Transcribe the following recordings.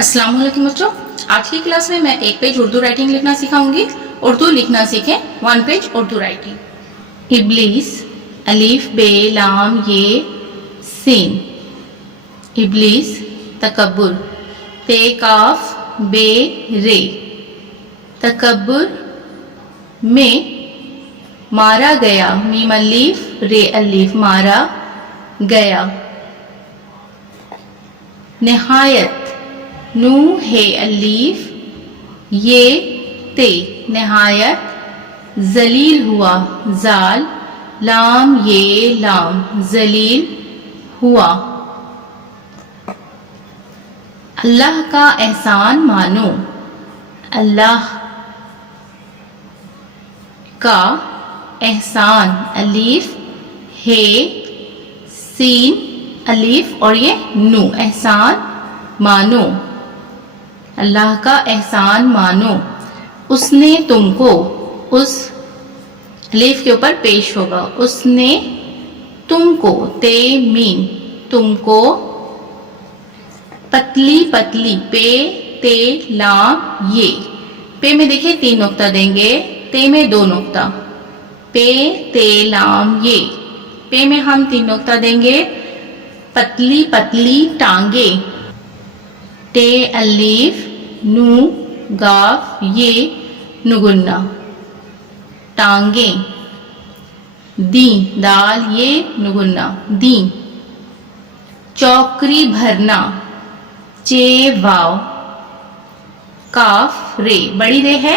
अस्सलाम वालेकुम बच्चों, आज की क्लास में मैं एक पेज उर्दू राइटिंग लिखना सिखाऊंगी। उर्दू लिखना सीखें, वन पेज उर्दू राइटिंग। इब्लीस, अलीफ बे लाम ये सीन। इब्लीस, तकब्बुर, ते काफ बे रे। तकब्बुर में मारा गया, मीम अलीफ रे अलीफ, मारा गया। निहायत, नू है अलीफ ये ते, निहायत। जलील हुआ, जाल लाम ये लाम, जलील हुआ। अल्लाह का एहसान मानो, अल्लाह का एहसान, अलीफ है सीन अलीफ और ये नू, एहसान मानो, अल्लाह का एहसान मानो। उसने तुमको, उस अलीफ के ऊपर पेश होगा, उसने तुमको, ते मीम, तुमको। पतली पतली, पे ते लाम ये, पे में देखिए 3 नुक्ता देंगे, ते में 2 नुक्ता, पे ते लाम ये, पे में हम 3 नुक्ता देंगे। पतली पतली टांगे, टे अलीफ नू गाफ ये नुगुन्ना, टांगे। दी, दाल ये नुगुन्ना, दी। चौकरी भरना, चे वाव, काफ रे, बड़ी रे है,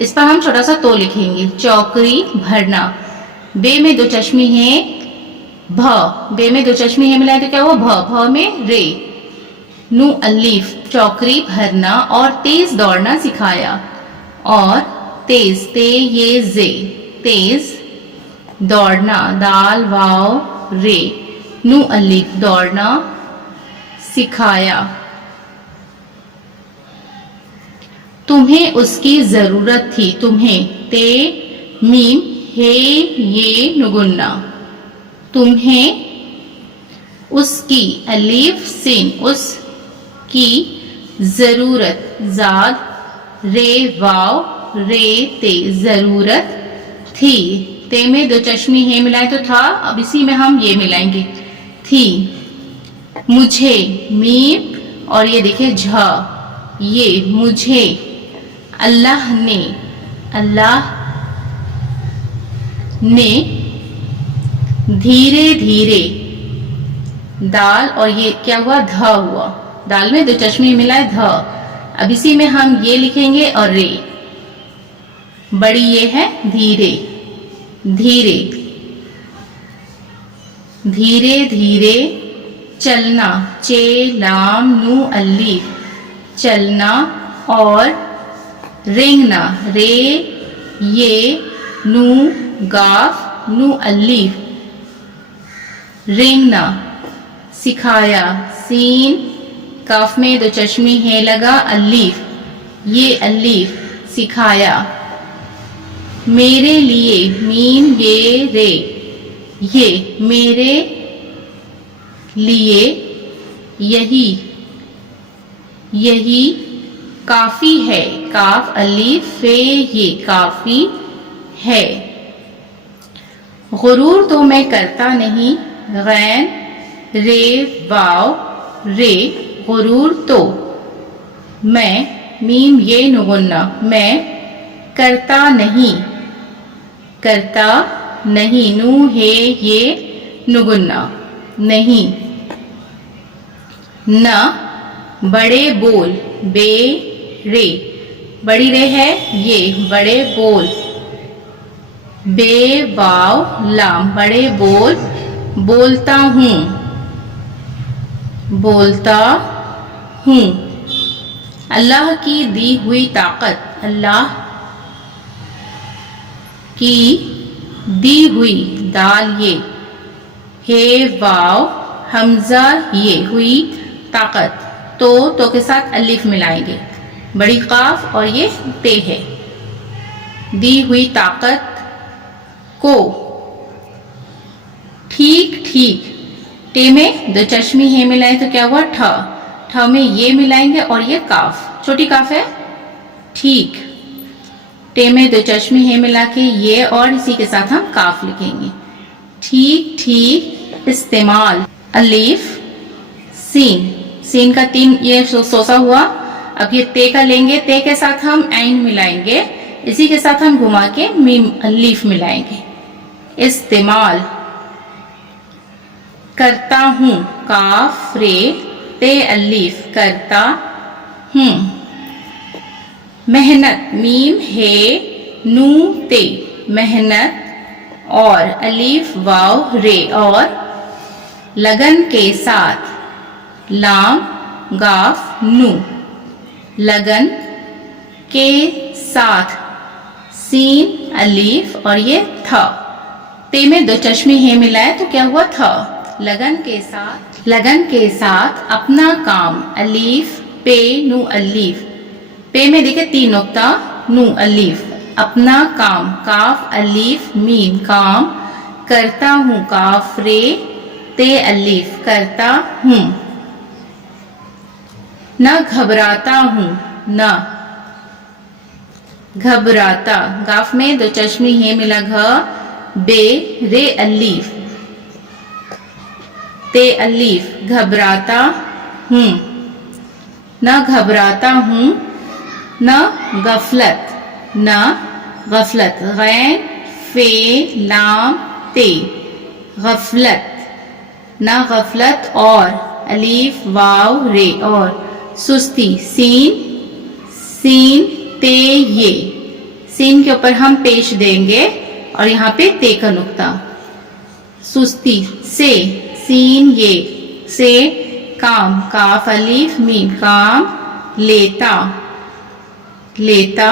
इस पर हम छोटा सा तो लिखेंगे। चौकरी भरना, बे में 2 चश्मी है, भ, बे में 2 चश्मी है मिलाए तो क्या हुआ, भ, भ में रे। नू अलीफ, चौकरी भरना और तेज दौड़ना सिखाया। और तेज, ते ये जे, तेज दौड़ना, दाल वाव रे, नू अलीफ, दौड़ना सिखाया। तुम्हें उसकी जरूरत थी, तुम्हें, ते मीम हे ये नुगुन्ना, तुम्हें उसकी, अलीफ सीन, उस की जरूरत, जाद रे वाव रे ते, जरूरत थी। ते में 2 चश्मी है मिलाए तो था, अब इसी में हम ये मिलाएंगे, थी। मुझे, मीम और ये देखिए झ, ये मुझे। अल्लाह ने, अल्लाह ने। धीरे धीरे, दाल और ये क्या हुआ, ध हुआ, दाल में 2 चश्मे मिलाए, ध। अब इसी में हम ये लिखेंगे और रे, बड़ी ये है, धीरे धीरे। धीरे धीरे चलना, चे लाम नू अलीफ, चलना। और रेंगना, रे ये नू गाफ नू अलीफ, रेंगना सिखाया। सीन काफ में 2 चश्मी है लगा, अलीफ ये अलीफ, सिखाया। मेरे लिए, मीम ये रे, ये मेरे लिए। यही, यही काफी है, काफ अलीफ फे ये, काफी है। गुरूर तो मैं करता नहीं, गैन रे वाव रे, गुरूर तो। मैं, मीम ये नुगुन्ना, मैं करता नहीं, करता नहीं, नू है ये नुगुन्ना, नहीं। न, बड़े बोल, बे रे, बड़ी रे है ये, बड़े बोल। बे वाव लाम, बड़े बोल, बोलता हूँ, बोलता हूँ। अल्लाह की दी हुई ताकत, अल्लाह की दी हुई, दाल ये हे वाव हमजा ये, हुई ताकत। तो के साथ अलिफ मिलाएंगे, बड़ी काफ और ये ते है। दी हुई ताकत को, ठीक ठीक, टे में 2 चश्मी है मिलाए तो क्या हुआ, ठ। ठ में ये मिलाएंगे और ये काफ, छोटी काफ है, ठीक। टे में दो चश्मे है मिला के ये और इसी के साथ हम काफ लिखेंगे, ठीक ठीक। इस्तेमाल, अलीफ सीन, सीन का 3 ये सोसा हुआ। अब ये ते का लेंगे, ते के साथ हम ऐन मिलाएंगे, इसी के साथ हम घुमा के मीम अलीफ मिलाएंगे। इस्तेमाल, करता हूँ, काफ रे ते अलीफ, करता हूँ। मेहनत, मीम हे नू ते, मेहनत और अलीफ वाव रे, और लगन के साथ, लाम गाफ नू, लगन के साथ, सीन अलीफ और ये थ। ते में दो चश्मे हे मिलाए तो क्या हुआ, थ। लगन के साथ, लगन के साथ अपना काम, अलीफ पे नू अलीफ, पे में देखिए 3 नुक्ता, नू अलीफ, अपना काम, काफ अलीफ मीम, काम। करता हूँ, काफ रे ते अलीफ, करता हूँ। न घबराता हूँ, न घबराता, गाफ में दो चश्मे हे मिला, घ बे रे अलीफ ते अलीफ, घबराता हूँ। न घबराता हूँ, न गफलत, न गफलत, गैन फे लाम ते, गफलत, न गफलत और अलीफ वाव रे, और सुस्ती, सीन सीन ते ये, सीन के ऊपर हम पेश देंगे और यहाँ पे ते का नुक्ता। सुस्ती से, सीन ये, से काम, काफ अलीफ मीम, काम। लेता, लेता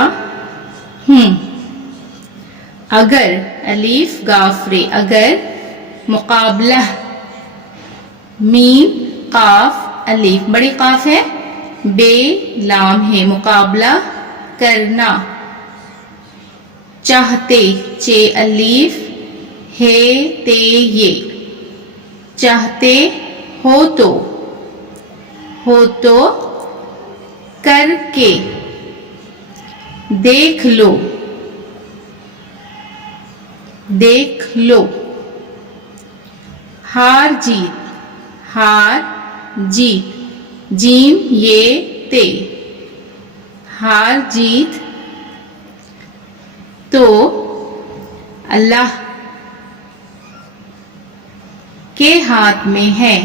हूँ। अगर, अलीफ गाफ रे, अगर। मुकाबला, मीम काफ अलीफ, बड़ी काफ है, बे लाम है, मुकाबला करना। चाहते, चे अलीफ हे ते ये, चाहते हो तो करके। देख लो, देख लो। हार जीत, हार जीत, जीम ये ते, हार जीत। तो अल्लाह के हाथ में है,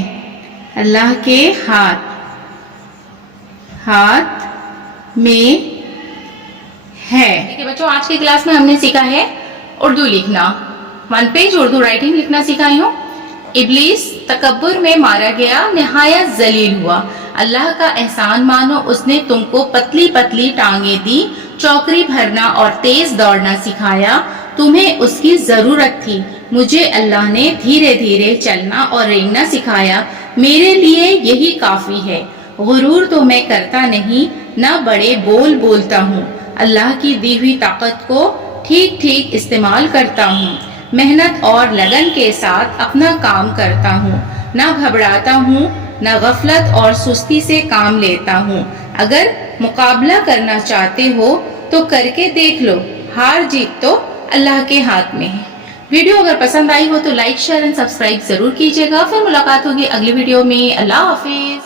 अल्लाह के हाथ, हाथ में है। ठीक है बच्चों, आज की क्लास में हमने सीखा है उर्दू लिखना, 1 पेज उर्दू राइटिंग लिखना सिखाई हूँ। इब्लीस तकब्बुर में मारा गया, निहायत जलील हुआ। अल्लाह का एहसान मानो, उसने तुमको पतली पतली टांगे दी, चौकरी भरना और तेज दौड़ना सिखाया। तुम्हें उसकी जरूरत थी, मुझे अल्लाह ने धीरे धीरे चलना और रेंगना सिखाया। मेरे लिए यही काफी है। गुरूर तो मैं करता नहीं, न बड़े बोल बोलता हूँ। अल्लाह की दी हुई ताकत को ठीक ठीक इस्तेमाल करता हूँ। मेहनत और लगन के साथ अपना काम करता हूँ। न घबराता हूँ, न गफलत और सुस्ती से काम लेता हूँ। अगर मुकाबला करना चाहते हो तो करके देख लो, हार जीत तो अल्लाह के हाथ में है। वीडियो अगर पसंद आई हो तो लाइक शेयर एंड सब्सक्राइब जरूर कीजिएगा। फिर मुलाकात होगी अगली वीडियो में। अल्लाह हाफिज।